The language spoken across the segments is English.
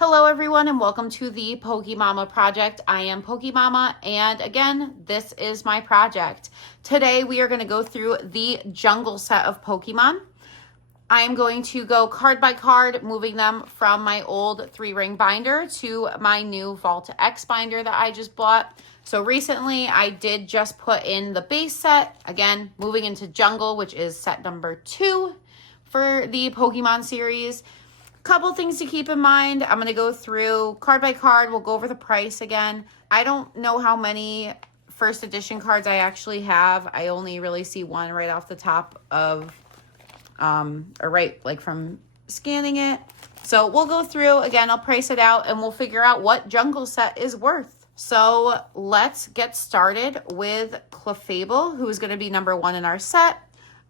Hello everyone and welcome to the Pokemama project. I am Pokemama and again, this is my project. Today we are going to go through the jungle set of Pokemon. I am going to go card by card, moving them from my old 3-ring binder to my new Vault X binder that I just bought. So recently I did just put in the base set, again, moving into jungle, which is set number 2 for the Pokemon series. Couple things to keep in mind. I'm going to go through card by card. We'll go over the price again. I don't know how many first edition cards I actually have. I only really see one right off the top of, from scanning it. So we'll go through, again, I'll price it out and we'll figure out what jungle set is worth. So let's get started with Clefable, who is going to be number 1 in our set.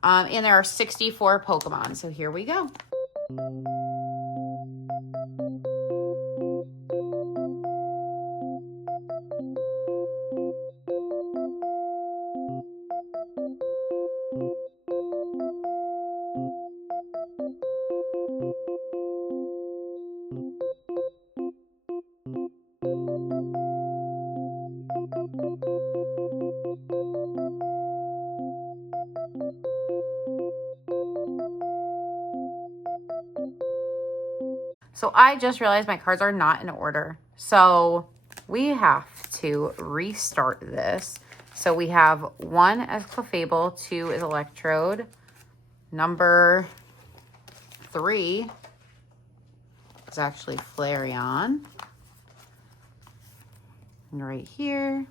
And there are 64 Pokemon. So here we go. So I just realized my cards are not in order. So we have to restart this. So we have 1 as Clefable, 2 is Electrode, number 3 is actually Flareon. And right here,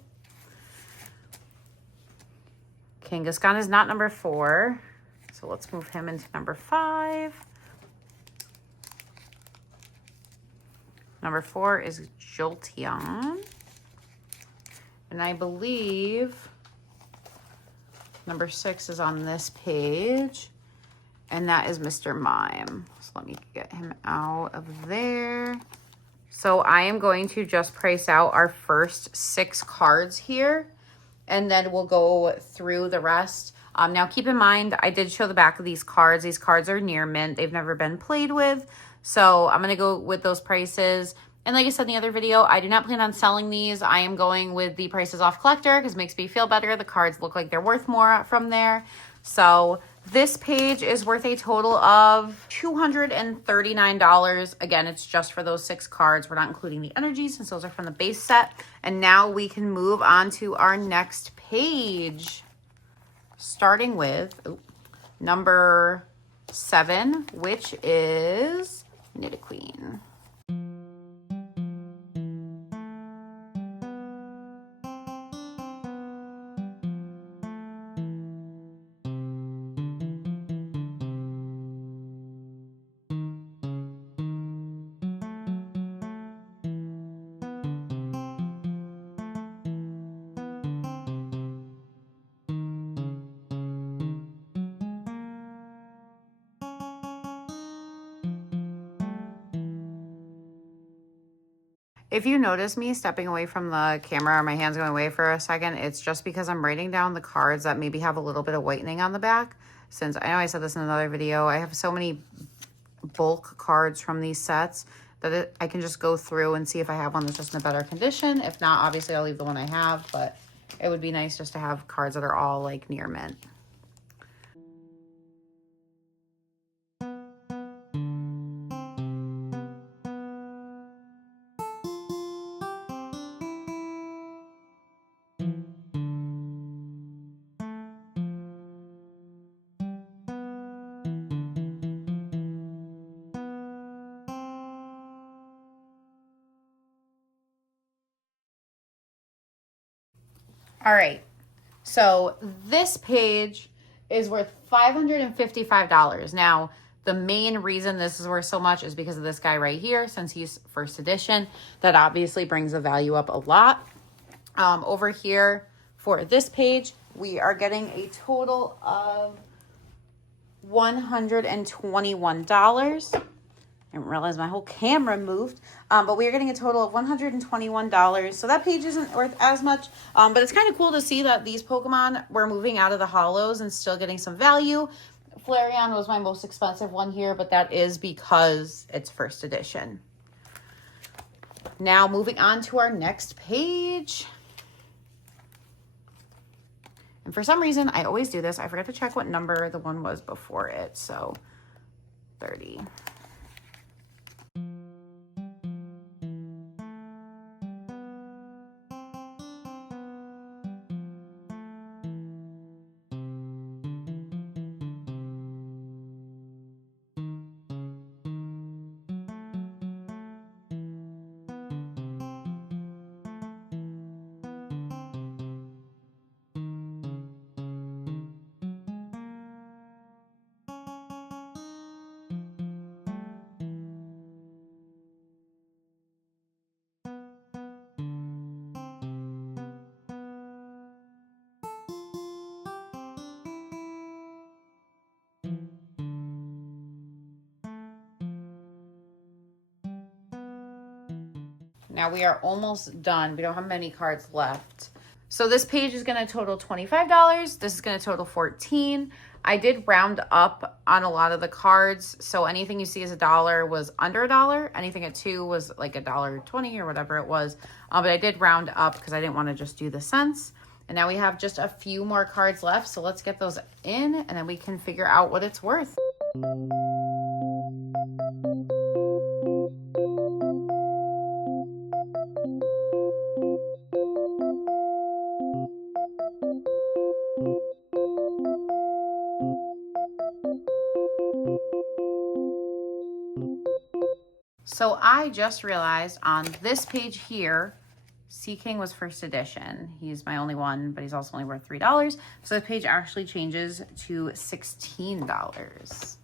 Kangaskhan is not number 4. So let's move him into number 5. Number 4 is Jolteon. And I believe number 6 is on this page. And that is Mr. Mime. So let me get him out of there. So I am going to just price out our first 6 cards here. And then we'll go through the rest. Now keep in mind, I did show the back of these cards. These cards are near mint. They've never been played with. So I'm going to go with those prices. And like I said in the other video, I do not plan on selling these. I am going with the prices off collector because it makes me feel better. The cards look like they're worth more from there. So this page is worth a total of $239. Again, it's just for those 6 cards. We're not including the energies since those are from the base set. And now we can move on to our next page, starting with number 7, which is Nidoqueen. If you notice me stepping away from the camera or my hands going away for a second, it's just because I'm writing down the cards that maybe have a little bit of whitening on the back. Since I know I said this in another video, I have so many bulk cards from these sets that I can just go through and see if I have one that's just in a better condition. If not, obviously I'll leave the one I have, but it would be nice just to have cards that are all like near mint. All right, so this page is worth $555. Now, the main reason this is worth so much is because of this guy right here, since he's first edition. That obviously brings the value up a lot. Over here for this page, we are getting a total of $121. I didn't realize my whole camera moved. But we are getting a total of $121. So that page isn't worth as much. But it's kind of cool to see that these Pokemon were moving out of the holos and still getting some value. Flareon was my most expensive one here, but that is because it's first edition. Now moving on to our next page. And for some reason, I always do this. I forgot to check what number the one was before it. So 30. Now we are almost done. We don't have many cards left. So this page is going to total $25. This is going to total $14. I did round up on a lot of the cards. So anything you see as $1 was under $1. Anything at $2 was like $1.20 or whatever it was. But I did round up because I didn't want to just do the cents. And now we have just a few more cards left. So let's get those in and then we can figure out what it's worth. So I just realized on this page here, Sea King was first edition. He's my only one, but he's also only worth $3. So the page actually changes to $16.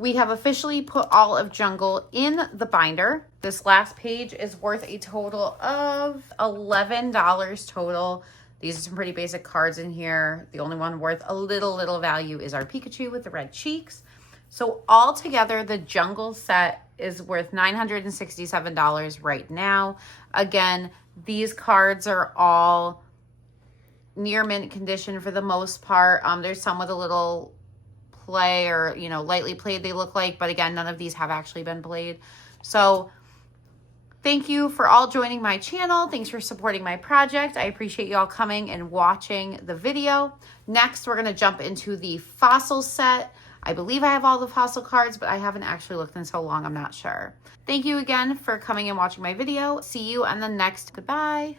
We have officially put all of Jungle in the binder. This last page is worth a total of $11 total. These are some pretty basic cards in here. The only one worth a little value is our Pikachu with the red cheeks. So all together, the Jungle set is worth $967 right now. Again, these cards are all near mint condition for the most part. There's some with a little play or, you know, lightly played they look like, but again, none of these have actually been played. So thank you for all joining my channel. Thanks for supporting my project. I appreciate you all coming and watching the video. Next, we're going to jump into the fossil set. I believe I have all the fossil cards, but I haven't actually looked in so long, I'm not sure. Thank you again for coming and watching my video. See you on the next. Goodbye.